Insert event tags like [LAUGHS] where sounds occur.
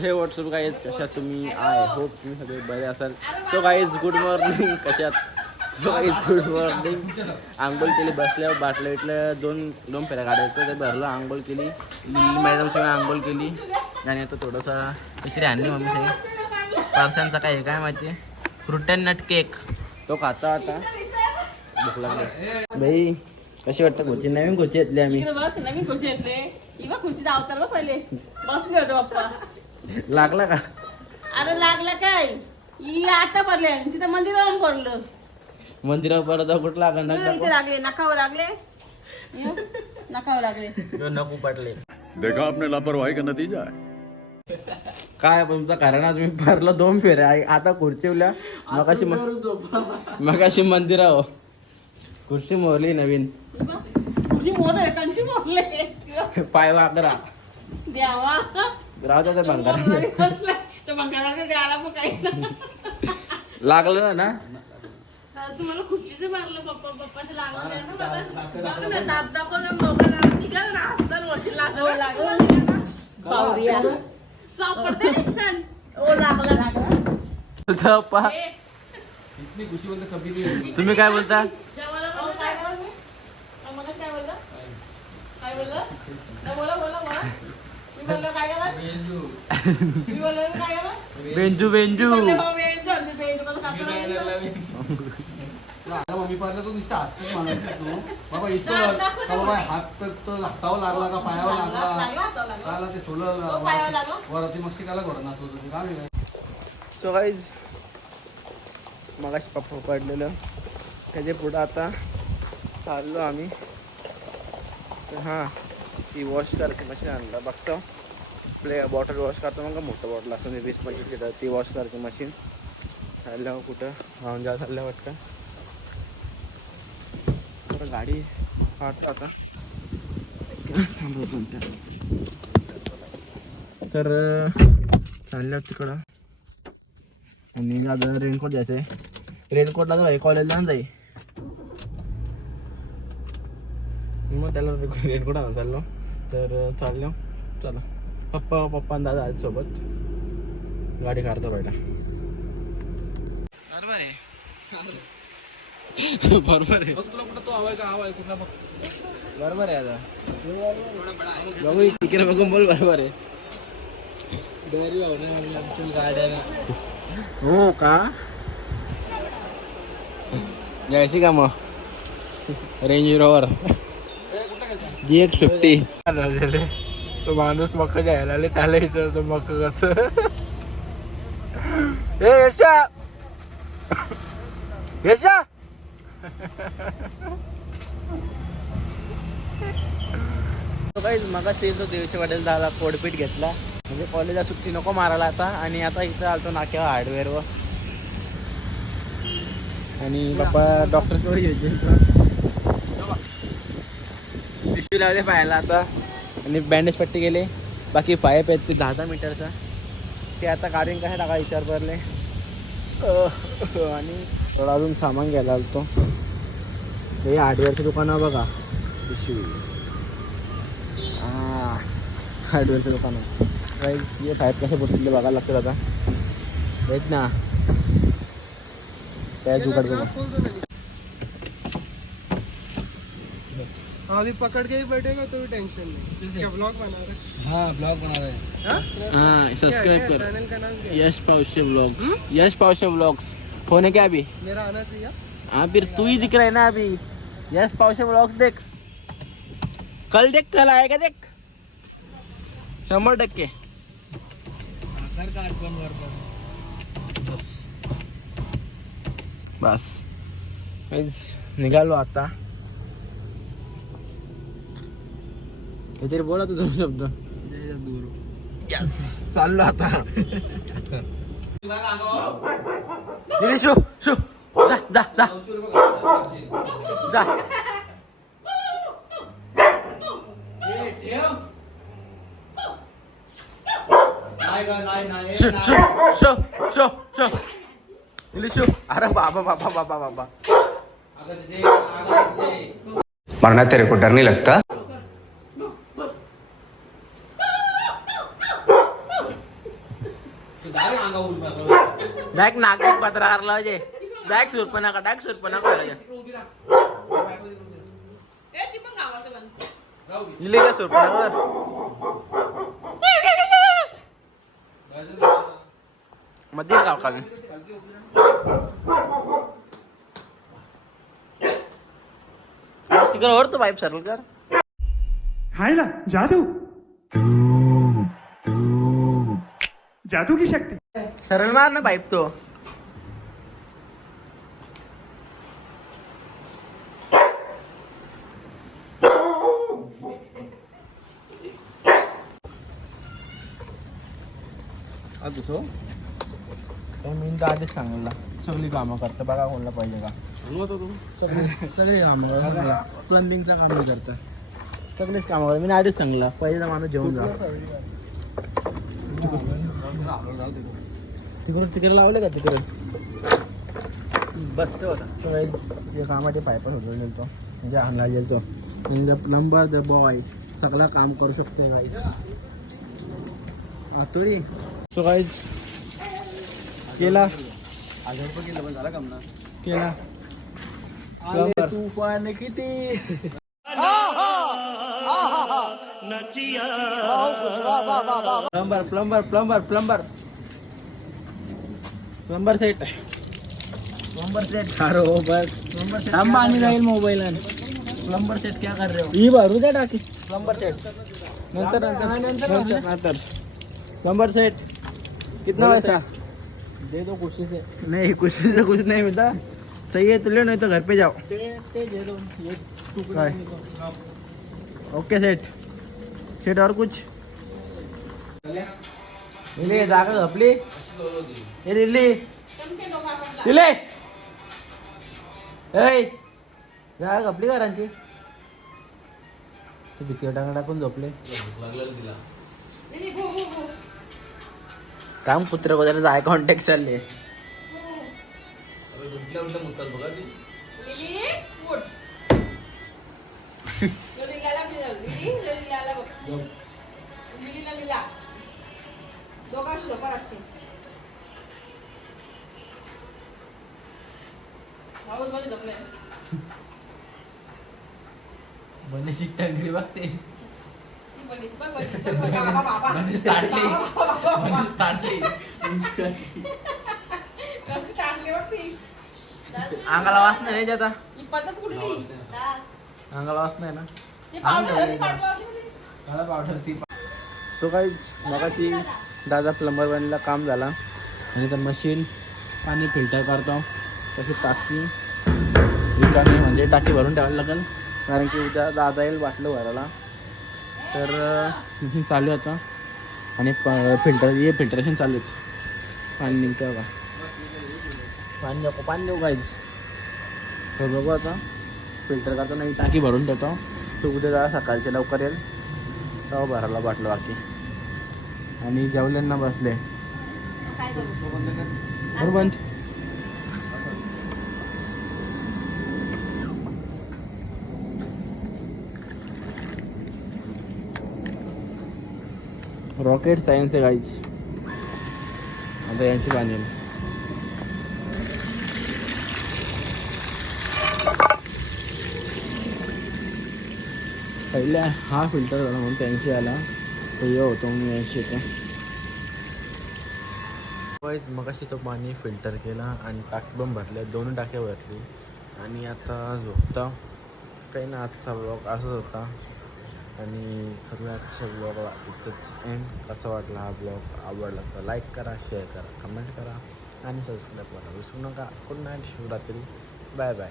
हे WhatsApp guys कशात तुम्ही आय होप तुम्ही सगळे बरे असाल. सो गाईज गुड मॉर्निंग कशात? सो गाईज गुड मॉर्निंग आंघोळ केली बसल्या बाटल्या बिटल्या दोन दोन फेऱ्या काढायचं ते भरलं आंघोळ केली. लिली मॅडम सगळं आंघोळ केली. आणि आता थोडंसं इकडे आणली मम्मी सगळी. पार्सांचा काय आहे काय माहिती? फ्रुट अँड नट केक तो खाता आता. भूक लागली. भाई कशी वाटतं खुर्ची? नवीन खुर्ची घेतली आम्ही. नवीन खुर्ची घेतली. इवा खुर्ची खुर्चीचा बघ पहिले. बसले होते बाप्पा. लागला का? अरे लागलं काय? ही आता पडले. तिथं मंदिर जाऊन पडलं. मंदिरावर परत कुठं लागला इथे लागले. नखावर लागले. यो, नखावर लागले. नको पडले. देखा आपने लापरवाही का नतीजा है? काय तुमचा कारण आज मी भरलं दोन फेऱ्या. आहे. आता खुर्चीवल्या मगाशी मगाशी मंदिरावर. खुर्ची मोरली नवीन. कंची पाय वाकरा द्यावा राहता ते भंगार बसलाय. तर बंगाला द्यायला पण काही नाही. लागलं ना? ना सर, तुम्हाला खुर्चीचं मारलं पप्पा पप्पाचं लागलं नाही ना बाबा? बघ ना, दाब दाखवलं, मोबाईल आला. निघालं ना, हसताना वशील लागलं. तुम्ही काय बोलता? जेवायला बोललो, काय बोललो? मगाशी काय बोललो? काय बोललो? नाही, बोला, बोला, बोला. बेंजू बेंजू हो, मम्मी पाहिलं तो नुसतं हसतच म्हणायचं तू. बाबा का बाबा हात तर तो हातावर लागला का पायावर लागला, लागला. काला ते सोडलं? वरती मग शिकायला घोडा नाचवत होती काय माहिती सो गाईज मगाशी पप्पा पडलेलं. त्याच्या पुढं आता चाललो आम्ही. हां ती वॉश करायची मशीन आणलं बघतो प्ले बॉटल वॉश करतो मग मोठं बॉटल असतं मी वीस पंचवीस लिटर ती वॉश करायची मशीन चालल्यावर कुठं राहून जा चाललं वाटतं गाडी काढतो आता थांबतो तर चालल्या तिकडं आणि दादा रेनकोट द्यायचं आहे रेनकोटला जाऊ कॉलेजला ना जाई मग त्याला रेनकोट आणून चाललो? तर चाललो. चला. पप्पा पप्पा आणि दादा आहेत सोबत. गाडी काढतो पहिला. बरोबर आहे. [LAUGHS] बरोबर आहे. कुठं बरोबर आहे आता. बघू तिकडे बघून बोल बरोबर आहे. हो का? जायची का मग? Range Rover G X fifty तो माणूस मक जायला आले त्याला विचारतो मक कसं? ए यशा! यशा! तो मगाशी तो देवच्या वाटेल झाला कोडपीट घेतला. म्हणजे कॉलेजला सुट्टी नको मारायला आता. आणि आता इथं आलतो नाक्यावर हार्डवेअरवर आणि बाप्पा डॉक्टर पिशवी लावले पायाला आता. आणि बँडेज पट्टी गेले बाकी पाईप आहेत ते दहा दहा मीटरचा. ते आता काढून कशा टाका विचार करले आणि थोडा अजून सामान घ्यायला आलतो. हे हार्डवेअरचं दुकान आहे बघा. पिशवी. हां हार्डवेअरचं दुकान आहे. राईट हे पाईप कसे बसले बघायला लागतात आता. आहेत ना. त्या जुगाड बघा अभी पकड़ के ही बैठेगा तो भी टेंशन नहीं। क्या ब्लॉग बना रहे हा? ब्लॉग बना रहे हाँ। सब्सक्राइब कर। चैनल का नाम Yash Pawshe blogs Yash Pawshe blogs phone है क्या अभी? मेरा आना चाहिए। हाँ फिर तू ही दिख रहा है ना अभी। यश पावशे ब्लॉग्स देख। कल देख कल आएगा देख। शंभर टक्के। बस। निघालो आता। काहीतरी बोला तू दोन शब्द. चाललो आता. Nidhi, show show. जा जा जा. जा. नाही का नाही नाही show show show show. Show show. अरे बाबा बाबा बाबा बाबा. मरना तेरे को डर नहीं लगता। पत्रकार लावायचे डाक सुरप नका डाक सुरप नका पण गावाचं बंद. लिहिले का सुरप नगरमध्ये गाव खाली. तिकडे वर तो पाईप सरल कर. हाय ना जादू. जादू की शक्ति। सरळ मार ना पाईप तो। मी तर आधीच सांगितलं सगळी कामं करतं बघा कोणला पाहिजे का. सगळी सगळी कामं प्लंबिंगचं काम मी करतं सगळीच कामं करतात मी आधीच सांगलं पहिला माणूस जेवून जा. तिकडे तिकडे लावले का तिकडे? बसते होता. कामाचे पायप होतो गेलतो. म्हणजे आणला गेलतो. म्हणजे प्लंबर द बॉय सगळं काम करू शकतो गाईज आतोरी. सो गाईज केला. केला. आले तुफान किती? Plumber plumber plumber plumber. Plumber set plumber set. सारो बस. प्लंबर सेट हम पानी जाईल मोबाईल प्लंबर सेट क्या कर रहे हो? ही भरू द्या टाकी. Plumber set. नंतर नंतर. नंतर नंतर प्लंबर सेट. कितना पैसा? दे दो खुशी से. नहीं खुशी से कुछ नहीं मिलता। चाहिए तो ले नहीं तो घर पे जाओ। काय? Okay set. सेट और कुछ। लिले जागा झपली? हे लिली लिले ऐ जागा झपली घरांची? ते भीती टाका टाकून झोपले. काम कुत्र वगैरे आय कॉन्टॅक्ट चालले. दीदी, [LAUGHS] उठ. यो लिलाला आपली जाऊ. दीदी, यो लिलीला लिला. दोघं. भाऊच मला. बनीची बघते बघ, बघ. बाबा, बाबा. बाबा, बघ ती. अंगाला वास नाही त्याचा ही पद्धत कुठली अंगाला नाही ना ते पावडर ती सो काही मगाशी दादा प्लंबर बनला काम झाला. आणि तर मशीन पाणी फिल्टर करतो. तशी टाकी रिकामी म्हणजे टाकी भरून ठेवायला लागेल. कारण की उद्या दादा येईल बाटलं भरायला. तर मशीन चालू आता. आणि फिल्टर हे फिल्टरेशन चालू आहे. पाणी निघतं का पाणी नको पाणी देऊ काहीच तर बघू आता. फिल्टर करतो नाही टाकी भरून ठेवतो तो उद्या जरा सकाळचे लवकर येईल. तेव्हा भरायला बाटलं बाकी. आणि जेवल्यांना बसले. बंद रॉकेट सायन्स आहे गाईच आता यांची बांधेल पहिल्या हा फिल्टर झाला म्हणून त्यांशी आला तर ये होतो म्हणून ऐंशी येतो वाईज मगाशी तो पाणी फिल्टर केला आणि टाकी पण भरले दोन टाक्या भरली. आणि आता झोपता. काही ना आजचा ब्लॉग असाच होता. आणि खरं आजच्या ब्लॉगला इथंच एंड कसा वाटला हा ब्लॉग आवडला तर लाईक करा शेअर करा कमेंट करा. आणि सबस्क्राईब करा. विसरू नका. Good night Shivaratri. Bye bye